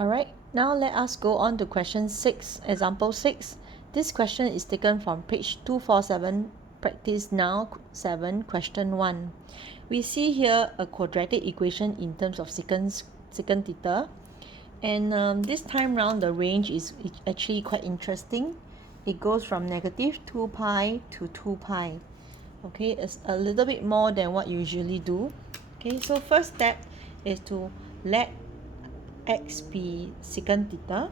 Alright, now let us go on to question 6, example 6. This question is taken from page 247, practice now 7, question 1. We see here a quadratic equation in terms of secant theta. And this time round the range is actually quite interesting. It goes from negative 2 pi to 2 pi. Okay, it's a little bit more than what you usually do. Okay, so first step is to let x be secant theta.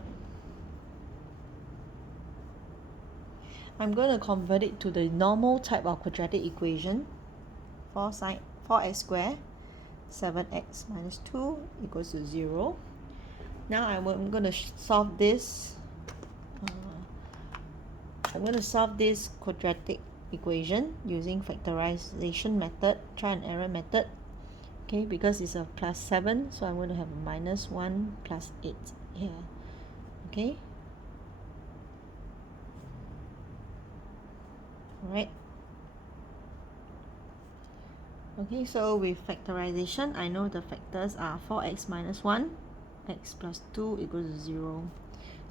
I'm going to convert it to the normal type of quadratic equation. 4x squared 7x minus 2 equals to 0. Now I'm going to solve this. I'm going to solve this quadratic equation using factorization method, try and error method. Okay, because it's a plus 7, so I'm going to have a minus 1 plus 8 here. Okay. Alright. Okay, so with factorization, I know the factors are 4x minus 1, x plus 2 equals to 0.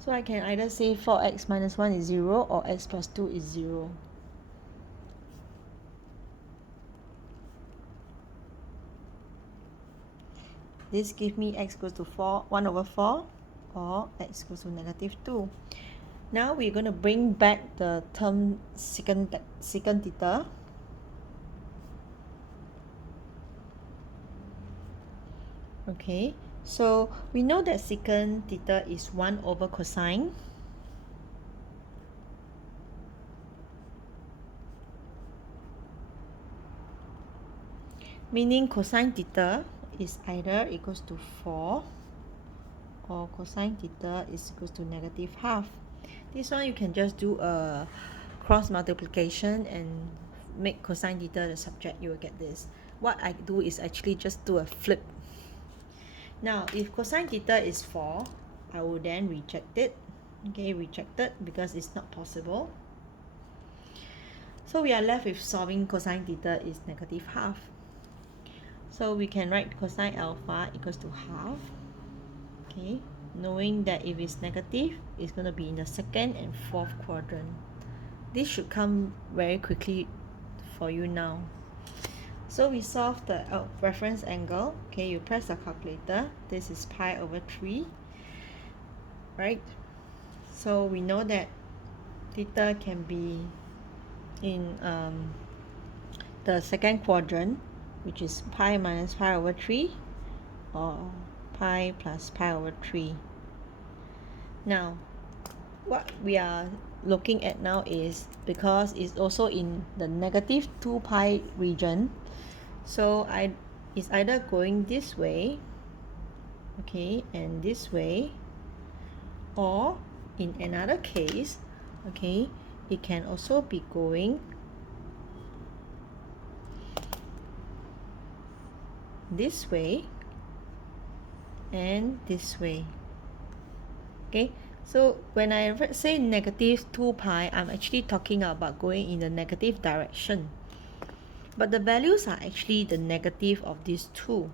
So I can either say 4x minus 1 is 0 or x plus 2 is 0. This gives me x equals to 1 over 4 or x equals to negative 2. Now we're going to bring back the term secant theta. Okay, so we know that secant theta is 1 over cosine. Meaning cosine theta is either equals to 4 or cosine theta is equals to negative half. This one you can just do a cross multiplication and make cosine theta the subject, you will get this. What I do is actually just do a flip. Now if cosine theta is 4, I will then reject it. Okay, reject it because it's not possible. So we are left with solving cosine theta is negative half. So we can write cosine alpha equals to half. Okay, knowing that if it's negative, it's going to be in the second and fourth quadrant. This should come very quickly for you now. So we solve the reference angle. Okay, you press the calculator. This is pi over 3. Right? So we know that theta can be in the second quadrant, which is pi minus pi over 3 or pi plus pi over 3. Now, what we are looking at now is because it's also in the negative 2 pi region, so it's either going this way, okay, and this way, or in another case, okay, it can also be going this way and this way. Okay, so when I say negative 2 pi, I'm actually talking about going in the negative direction. But the values are actually the negative of these two.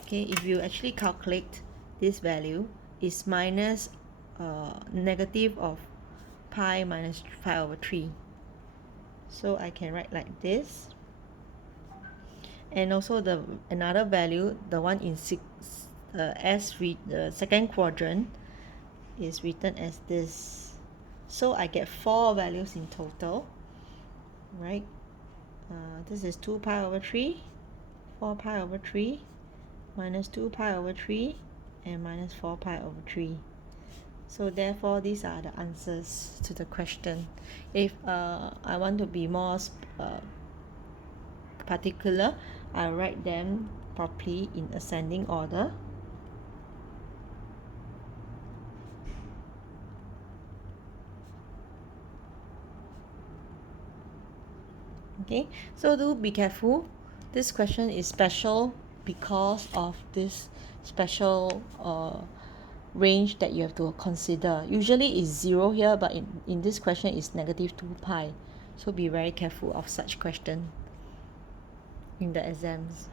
Okay, if you actually calculate this value, is minus negative of pi minus pi over 3. So I can write like this. And also the another value, the one in the second quadrant, is written as this. So I get 4 values in total, right? This is 2 pi over 3, 4 pi over 3, minus 2 pi over 3, and minus 4 pi over 3. So therefore these are the answers to the question. If I want to be more particular, I write them properly in ascending order. Okay, so do be careful. This question is special because of this special range that you have to consider. Usually it's 0 here, but in this question it's negative 2 pi. So be very careful of such question in the exams.